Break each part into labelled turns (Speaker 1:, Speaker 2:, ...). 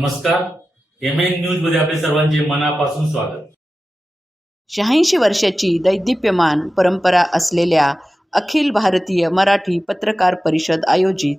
Speaker 1: नमस्कार. M N न्यूजमध्ये आपले सर्वांचे मनापासून स्वागत.
Speaker 2: शहाऐंशी वर्षाची दैदिप्यमान परंपरा असलेल्या अखिल भारतीय मराठी पत्रकार परिषद आयोजित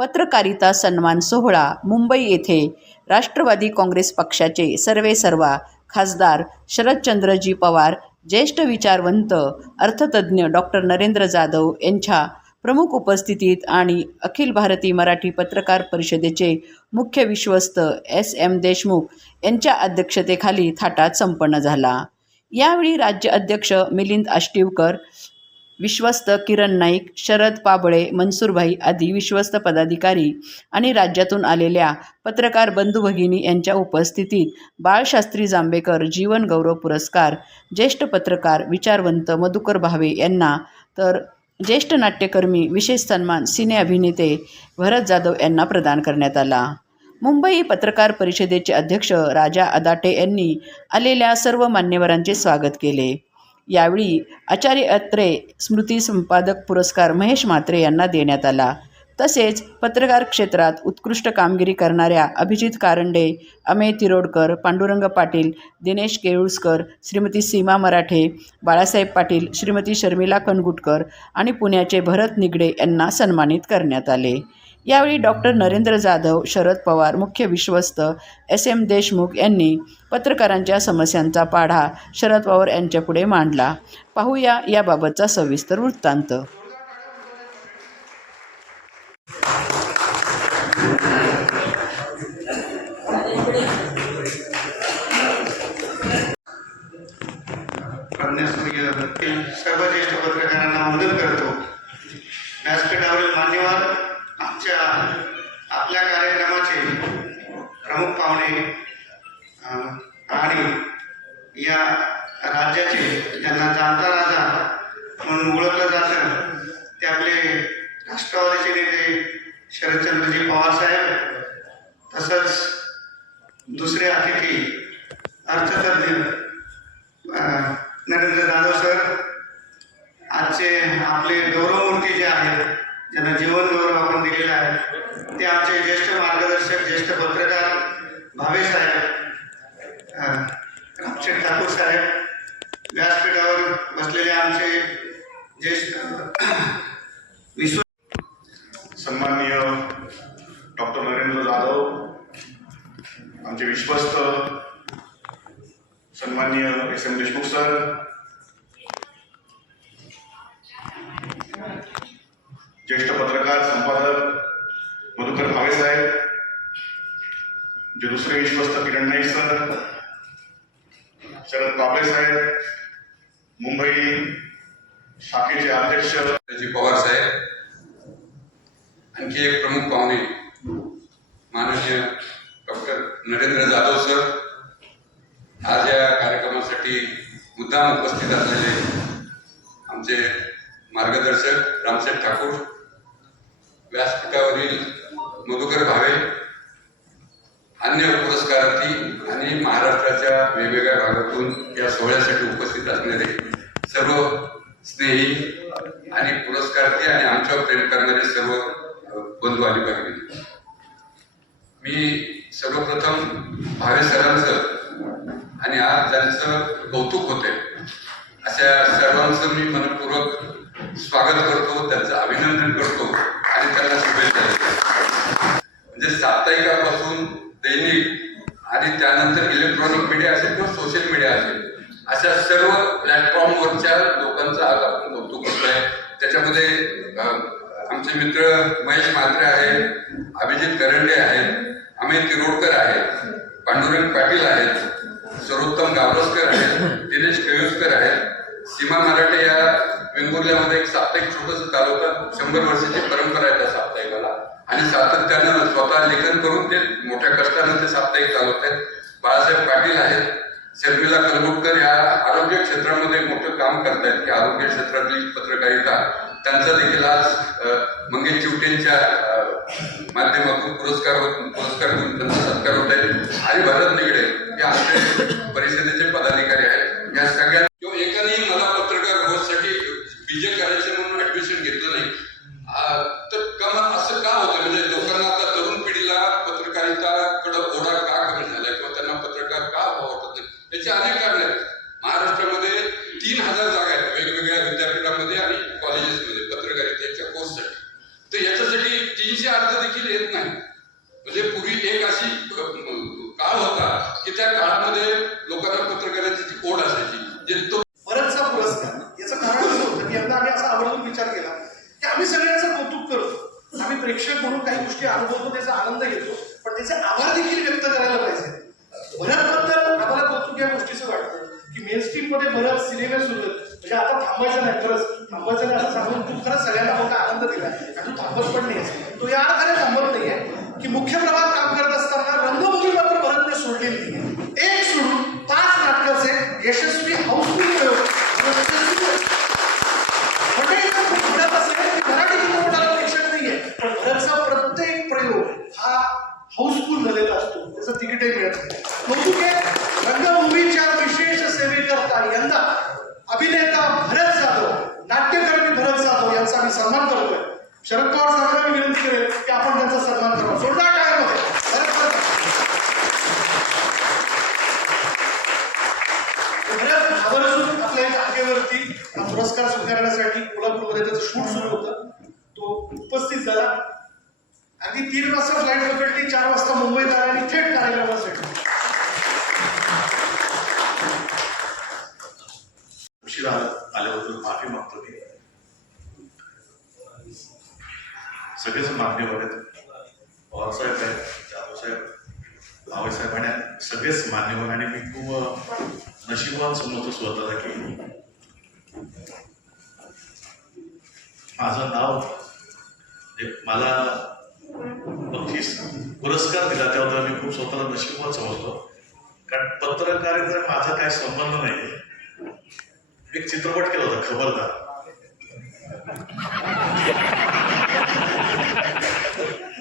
Speaker 2: पत्रकारिता सन्मान सोहळा मुंबई येथे राष्ट्रवादी काँग्रेस पक्षाचे सर्वेसर्वा खासदार शरदचंद्रजी पवार ज्येष्ठ विचारवंत अर्थतज्ज्ञ डॉक्टर नरेंद्र जाधव यांच्या प्रमुख उपस्थितीत आणि अखिल भारतीय मराठी पत्रकार परिषदेचे मुख्य विश्वस्त एस एम देशमुख यांच्या अध्यक्षतेखाली थाटात संपन्न झाला. यावेळी राज्य अध्यक्ष मिलिंद आष्टीवकर विश्वस्त किरण नाईक शरद पाबळे मनसूरभाई आदी विश्वस्त पदाधिकारी आणि राज्यातून आलेल्या पत्रकार बंधू भगिनी यांच्या उपस्थितीत बाळशास्त्री जांभेकर जीवन गौरव पुरस्कार ज्येष्ठ पत्रकार विचारवंत मधुकर भावे यांना तर ज्येष्ठ नाट्यकर्मी विशेष सन्मान सिने अभिनेते भरत जाधव यांना प्रदान करण्यात आला. मुंबई पत्रकार परिषदेचे अध्यक्ष राजा अदाटे यांनी आलेल्या सर्व मान्यवरांचे स्वागत केले. यावेळी आचार्य अत्रे स्मृती संपादक पुरस्कार महेश म्हात्रे यांना देण्यात आला. तसेच पत्रकार क्षेत्रात उत्कृष्ट कामगिरी करणाऱ्या अभिजित कारंडे अमेय तिरोडकर पांडुरंग पाटील दिनेश केळुसकर श्रीमती सीमा मराठे बाळासाहेब पाटील श्रीमती शर्मिला कनगुटकर आणि पुण्याचे भरत निगडे यांना सन्मानित करण्यात आले. यावेळी डॉक्टर नरेंद्र जाधव शरद पवार मुख्य विश्वस्त एस. एम. देशमुख यांनी पत्रकारांच्या समस्यांचा पाढा शरद पवार यांच्यापुढे मांडला. पाहूया याबाबतचा सविस्तर वृत्तांत.
Speaker 3: व्यासपीठावरील मान्यवर आमच्या आपल्या कार्यक्रमाचे प्रमुख पाहुणे आणि या राज्याचे ज्यांना जाणता राजा म्हणून ओळखलं जातं ते आपले राष्ट्रवादीचे नेते शरदचंद्रजी पवारसाहेब तसंच दुसरे अतिथी अर्थतज्ञ नरेंद्र जाधव सर आजचे आपले गौरवमूर्ती जे आहेत ज्यांना जीवन गौरव आपण दिलेला आहे. ते आमचे ज्येष्ठ मार्गदर्शक ज्येष्ठ पत्रकार भावे साहेब रामशेठ ठाकूर साहेब व्यासपीठावर बसलेले आमचे ज्येष्ठ विश्व
Speaker 4: सन्माननीय डॉक्टर नरेंद्र जाधव आमचे विश्वस्त सन्माननीय एस एम देशमुख सर ज्येष्ठ पत्रकार संपादक मधुकर भावे साहेब जे दुसरे विश्वस्त किरण नाईक सर शरद काबळे साहेब मुंबई शाखेचे अध्यक्ष
Speaker 5: जी पवार साहेब आणखी एक प्रमुख पाहुणे माननीय डॉक्टर नरेंद्र जाधव सर आज या कार्यक्रमासाठी मुद्दाम उपस्थित असलेले आमचे मार्गदर्शक रामसाहेब ठाकूर व्यासपीठावरील मधुकर भावे अन्य पुरस्कारार्थी आणि महाराष्ट्राच्या वेगवेगळ्या भागातून या सोहळ्यासाठी उपस्थित असणारे सर्व स्नेही आणि पुरस्कारार्थी आणि आमच्यावर प्रेम करणारे सर्व बंधू आणि भगिनी. मी सर्वप्रथम भावे सरांचं आणि आज ज्यांचं कौतुक होते अशा सर्वांचं मी मनपूर्वक स्वागत करतो त्यांचं अभिनंदन करतो. म्हणजे साप्ताहिकापासून दैनिक आणि त्यानंतर इलेक्ट्रॉनिक मीडिया असेल किंवा सोशल मीडिया असेल अशा सर्व प्लॅटफॉर्मवरच्या लोकांचं आज आपण कौतुक करतोय त्याच्यामध्ये अं, आमचे मित्र महेश म्हात्रे आहेत अभिजित करंडे आहेत अमित तिरोडकर आहेत पांडुरंग पाटील आहेत सर्वोत्तम गावरसकर आहेत दिनेश केळुसकर आहेत सीमा मराठे या वेंगुर्ल्यामध्ये एक साप्ताहिक छोटंसं चालवतात शंभर वर्षाची परंपरा आहे त्या साप्ताहिकाला. आणि सातत्यानं स्वतः लेखन करून ते मोठ्या कष्टानं ते साप्ताहिक चालवत आहेत बाळासाहेब पाटील आहेत. शर्मिला कलबुटकर या आरोग्य क्षेत्रामध्ये मोठं काम करतायत. की आरोग्य क्षेत्रातली पत्रकारिता. त्यांचा देखील आज मंगेश चिवटेंच्या माध्यमातून पुरस्कार पुरस्कार देऊन त्यांचा सत्कार होत आहे. आणि भरत निगडे हे आमचे परिषदेचे पदाधिकारी आहेत. या सगळ्या
Speaker 3: आम्ही सगळ्यांचं कौतुक करतो. आम्ही प्रेक्षक म्हणून काही गोष्टी अनुभवतो त्याचा आनंद घेतो पण त्याचे आभार देखील व्यक्त करायला पाहिजे. भरतबद्दल आम्हाला कौतुक या गोष्टीचं वाटतं की मेन स्ट्रीममध्ये भरत सिनेमे सुरू आहेत. म्हणजे आता थांबायचं नाही खरंच. थांबायचं नाही असं सांगून तू खरंच सगळ्यांना मोठा आनंद दिला. आणि तू थांबत पण नाही तो या अर्थाने थांबत नाहीये की मुख्य प्रभात काम करत असताना रंगभूमी मात्र भरतने सोडलेली नाहीये. एक सोडून पाच नाटकाचे यशस्वी हाऊसफुल प्रयोग यशस्वी मंडळी जर खूप म्हणत असेल की मराठी चित्रपटाला प्रेक्षक नाहीये पण भरतचा प्रत्येक प्रयोग हा हाऊसफुल झालेला असतो त्याचं तिकीटही मिळत नाही कौतुक आहे रंगभूमीच्या विशेष सेवेकरता यंदा अभिनेता भरत जाधव नाट्यकर्मी भरत जाधव यांचा आम्ही सन्मान करतोय शरद पवार साहेबांना मी विनंती करेन की आपण त्यांचा सन्मान करावा जोरदार टाळ्यांमध्ये भरत जाधव. भरत आवर्जून आपल्या जागेवरती हा पुरस्कार स्वीकारण्यासाठी कोल्हापूरमध्ये त्याचं शूट सुरू होतं. तो उपस्थित झाला. आणि तीन वाजता फ्लाईट पकडली चार वाजता मुंबईत आला आणि थेट कार्यक्रमासाठी
Speaker 4: उशिरा आल्याबद्दल माफी मागतो मी. सगळेच मान्यवर आहेत पवारसाहेब आहेत जाधवसाहेब भावेसाहेब आणि सगळेच मान्यवर आणि मी खूप नशिबवान समजतो स्वतःला की माझं नाव जे मला बक्षीस पुरस्कार दिला त्याबद्दल मी खूप स्वतःला नशिबवान समजतो. कारण पत्रकारिता माझा काही संबंध नाही. एक चित्रपट केला होता खबरदार.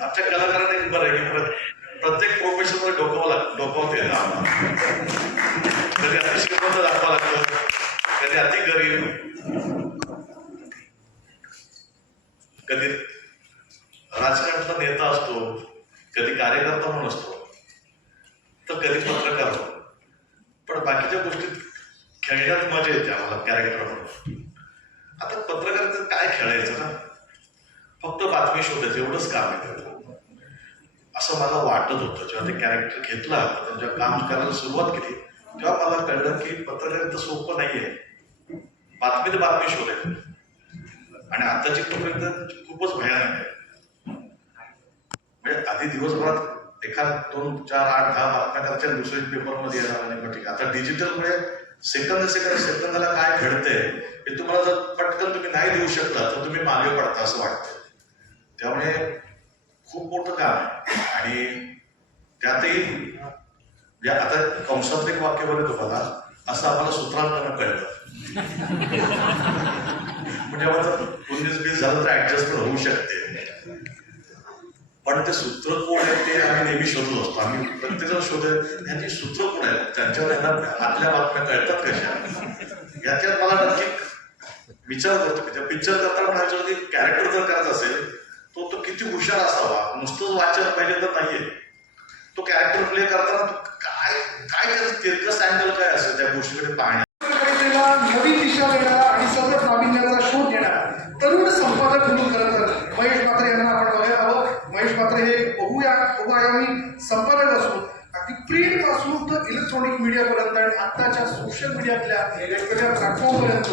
Speaker 4: आमच्या कलाकारांना एक बरं आहे की प्रत्येक प्रोफेशनमध्ये डोकावं लाग डोकावते येतं कधी अतिशय श्रीमंत दाखवा लागतं कधी अति गरीब. कधी राजकारणातला नेता असतो कधी कार्यकर्ता म्हणून असतो तर कधी पत्रकार होतो पण बाकीच्या गोष्टीत खेळण्यात मजा येते आम्हाला कॅरेक्टर म्हणून. आता पत्रकारितेत काय खेळायचं ना? फक्त बातमी शोधायचं एवढंच काम आहे असं मला वाटत होतं. जेव्हा ते कॅरेक्टर घेतला जेव्हा काम करायला सुरुवात केली तेव्हा मला कळलं की पत्रकारिता सोपं नाही आहे बातमी तर बातमी शोधायची. आणि आताची पत्रकारिता खूपच भयानक आहे. म्हणजे आधी दिवसभरात एखाद दोन चार आठ दहा बातम्या करायच्या आणि दुसऱ्या पेपरमध्ये येणार आणि मग ठीक आहे. आता डिजिटलमुळे सेकंद सेकंद सेकंदाला काय घडतंय हे तुम्हाला जर पटकन तुम्ही नाही देऊ शकता तर तुम्ही मागे पडता असं वाटतं त्यामुळे खूप मोठं काम आहे. आणि त्यातही या आता कंसात एक वाक्य बरं तुम्हाला असं आम्हाला सूत्रांकडनं कळतं. म्हणजे आम्हाला उन्नीस बीस झालं तर ऍडजस्ट पण होऊ शकते. पण ते सूत्र कोण आहे ते आम्ही नेहमी शोधत असतो. आम्ही प्रत्येक शोध शोधत सूत्र कोण आहेत? त्यांच्यावर यांना आतल्या बातम्या कळतात कशा? याच्यात मला नक्की विचार करतो की त्या पिक्चर करताना पण कॅरेक्टर जर करत असेल तो तो किती हुशार असावा? नुसतंच वाचन पाहिजे तर नाहीये. तो कॅरेक्टर प्ले करताना तो काय काय त्याचं तिरकस अँगल काय असेल त्या गोष्टीकडे पाहण्या
Speaker 3: पत्रकारितेला नवी दिशा देणारा आणि सतत नाविन्याचा शोध तरुण संपादक म्हणून खरं तर महेश पात्रे यांना आपण बघायला हवं. महेश पात्रे हे बहुया बहुआयामी संपादक असून अगदी प्रिंटपासून तर इलेक्ट्रॉनिक मीडियापर्यंत आणि आत्ताच्या सोशल मीडियातल्या वेगवेगळ्या प्लॅटफॉर्मपर्यंत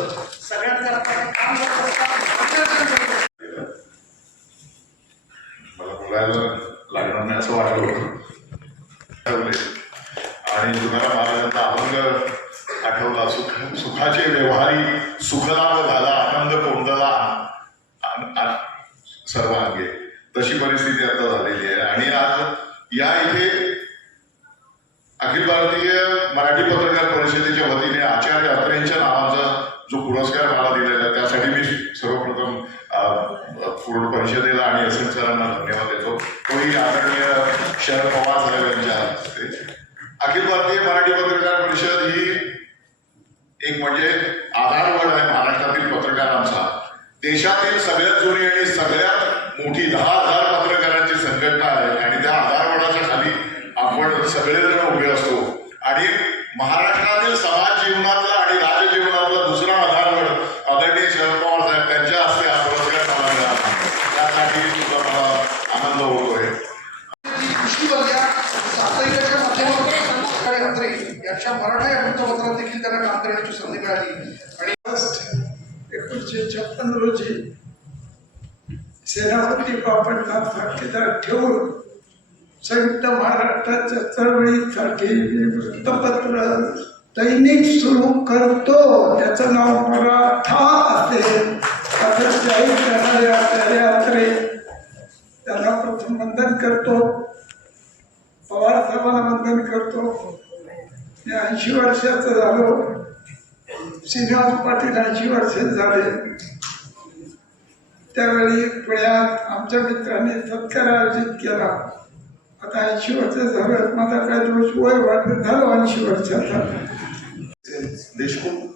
Speaker 3: सगळ्यांकरता काम करत असतात
Speaker 6: मला बोलायला लागणार नाही असं वाटलं. होतं आणि तुम्हाला महाराजांचा अभंग आठवला. सुख सुखाचे व्यवहारी सुखलाभ झाला आनंद कोंदला सर्वांगे. तशी परिस्थिती आता झालेली आहे. आणि आज या इथे अखिल भारतीय मराठी पत्रकार परिषदेच्या वतीने आचार्य अत्रेंच्या नावाचा जो पुरस्कार मला दिलेला आहे त्यासाठी मी सर्वप्रथम पूर्ण परिषदेला आणि एस एम सरांना धन्यवाद देतो. तोही आदरणीय शरद पवार साहेब यांच्या हस्ते. अखिल भारतीय मराठी पत्रकार परिषद ही एक म्हणजे आधारवड आहे महाराष्ट्रातील पत्रकारांचा. देशातील सगळ्यात जुनी आणि सगळ्यात मोठी दहा हजार पत्रकारांची संघटना आहे आणि त्या आधारवडाच्या खाली आपण सगळेजण उभे असतो. आणि महाराष्ट्रातील समाज जीवनातला म्हणजे
Speaker 7: सेनापती बापटला साक्षीदार ठेवून संयुक्त महाराष्ट्राच्या चळवळीसाठी मी वृत्तपत्र दैनिक सुरू करतो. त्याचं नाव मराठा असेल असं जाहीर करणाऱ्या त्या यात्रे त्याला प्रथम वंदन करतो. पवार साहेबांना वंदन करतो. मी ऐंशी वर्षाचं झालो. श्रीनिवास पाटील ऐंशी वर्ष झाले. त्यावेळी पुण्यात आमच्या मित्रांनी सत्कार आयोजित केला. आता ऐंशी वर्ष झालं माझा काय दोष वय वाटत झालो ऐंशी वर्षाचा
Speaker 6: देशमुख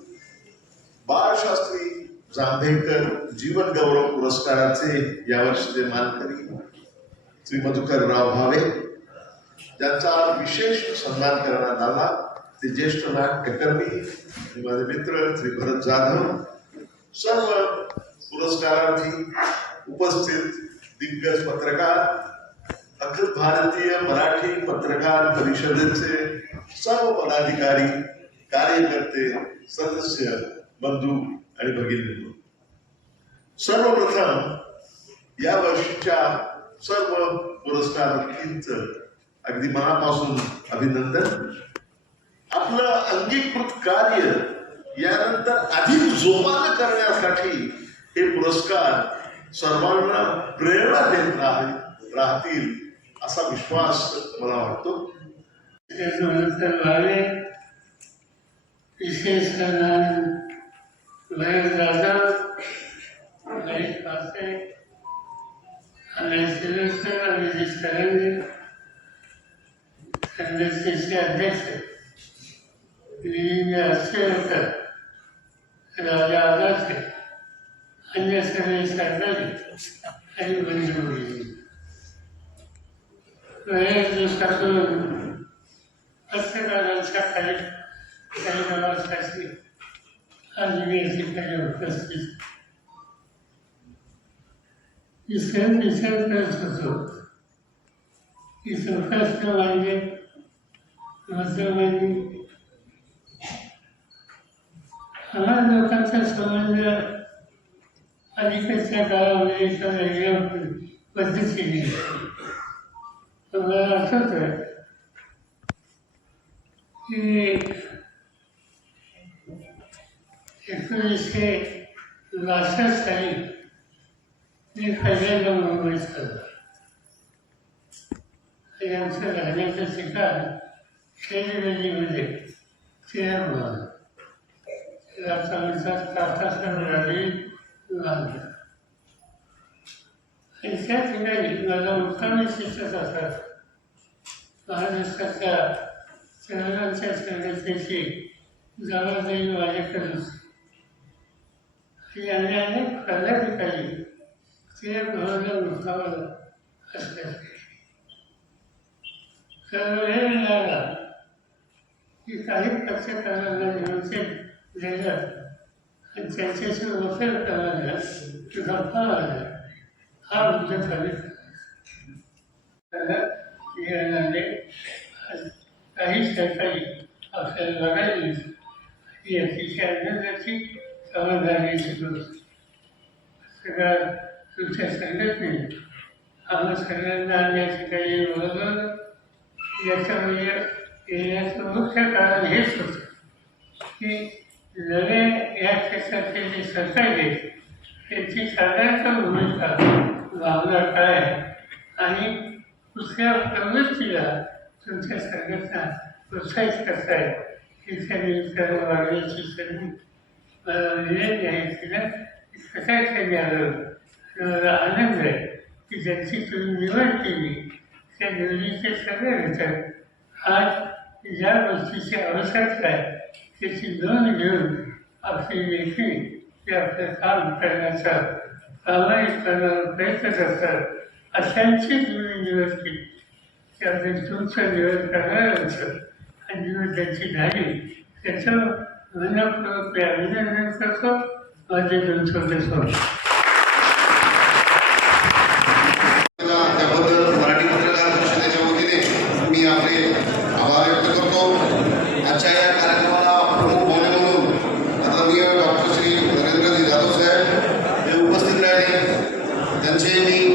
Speaker 6: बाळशास्त्री जांभेकर जीवन गौरव पुरस्काराचे यावर्षीचे मानकरी श्री मधुकरराव भावे ज्यांचा विशेष सन्मान करण्यात आला. ते ज्येष्ठ नाट्यकर्मी माझे मित्र श्री भरत जाधव सर्व पुरस्कारार्थी उपस्थित दिग्गज पत्रकार अखिल भारतीय मराठी पत्रकार परिषदेचे सर्व पदाधिकारी कार्यकर्ते सदस्य बंधू आणि भगिनी सर्वप्रथम या वर्षीच्या सर्व पुरस्कारार्थींचं अगदी मनापासून अभिनंदन. आपलं अंगीकृत कार्य यानंतर अधिक जोमानं करण्यासाठी पुरस्कार सर्वांना प्रेरणा देत राह- राहतील असा विश्वास मला वाटतो
Speaker 8: वाले विशेष महेश जाधव महेश पासे अनिल सिलेक्टर अभिजीत करेंगे संदेश के अध्यक्ष वीरेंद्र अस्सेकर राजा आदर्श अन्यास सगळे सरकारी आणि बंधू महेश दिवसातून पत्रकारांच्या काही काही प्रवासाची आज मी या ठिकाणी उपस्थित विचार विचार करत होतो की प्रश्न म्हणजे महत्त्व म्हणजे आम्हाला लोकांचा संबंध अलीकडच्या काळामध्ये एका वेगळ्या पद्धतीने मला आठवत आहे. की एकोणीसशे बासष्ट साली मी पहिल्यांदा मुंबईत आलो आणि आमचं राहण्याचं ठिकाण शेजगल्लीमध्ये चेअर म्हणून त्याचा विचार आणि त्या ठिकाणी माझा मुक्कामी शिक्षक असायचा महाराष्ट्राच्या शहरांच्या संघटनेची जबाबदारी माझ्याकडे होती आणि अनेक पदाधिकारी ते भावना मुक्कामाला असल्याचे तर वेळ मिळाला की काही पत्रकारांना निमंत्रण दिलं. आणि त्यांच्याशी वकील करायला गप्पा हा मुद्दा खाली येणारे काही सरकारी आपल्याला बघायला ही अतिशय आनंदाची समाधानाची गोष्ट सगळ्या तुमच्या संघटने आम्हा सगळ्यांना या ठिकाणी बोलवलं. याच्यामध्ये येण्याचं मुख्य कारण हेच होतं की नवे या क्षेत्रातले जे सरकार आहे त्यांची साधारण भूमिका भावना काय? आहे आणि दुसऱ्या प्रवृत्तीला तुमच्या संघटना प्रोत्साहित करताय. हे त्यांनी वाढवायची संधी मला निर्णय घ्यायची ना? कशासाठी आलं मला आनंद आहे. की ज्यांची तुम्ही निवड केली त्या निवडीचे सगळे घटक आज ज्या गोष्टीची आवश्यकता आहे त्याची नोंद घेऊन आपली लेखी ते आपलं काम करण्याचा प्रामाणिकपणानं प्रयत्न करतात. अशांची तुम्ही निवड केली त्यामुळे तुमचं करणाऱ्यांचं. आणि निवड त्यांची झाली त्याचं मनपूर्वक मी अभिनंदन करतो माझे दोन छोटे सोडतो
Speaker 9: त्याबद्दल मराठी पत्रकार परिषदेच्या वतीने मी आपले आभार व्यक्त करतो आजच्या या कार्यक्रमाला प्रमुख पाहुणे म्हणून आता मी डॉक्टर श्री नरेंद्रजी जाधव साहेब हे उपस्थित राहिले त्यांचे मी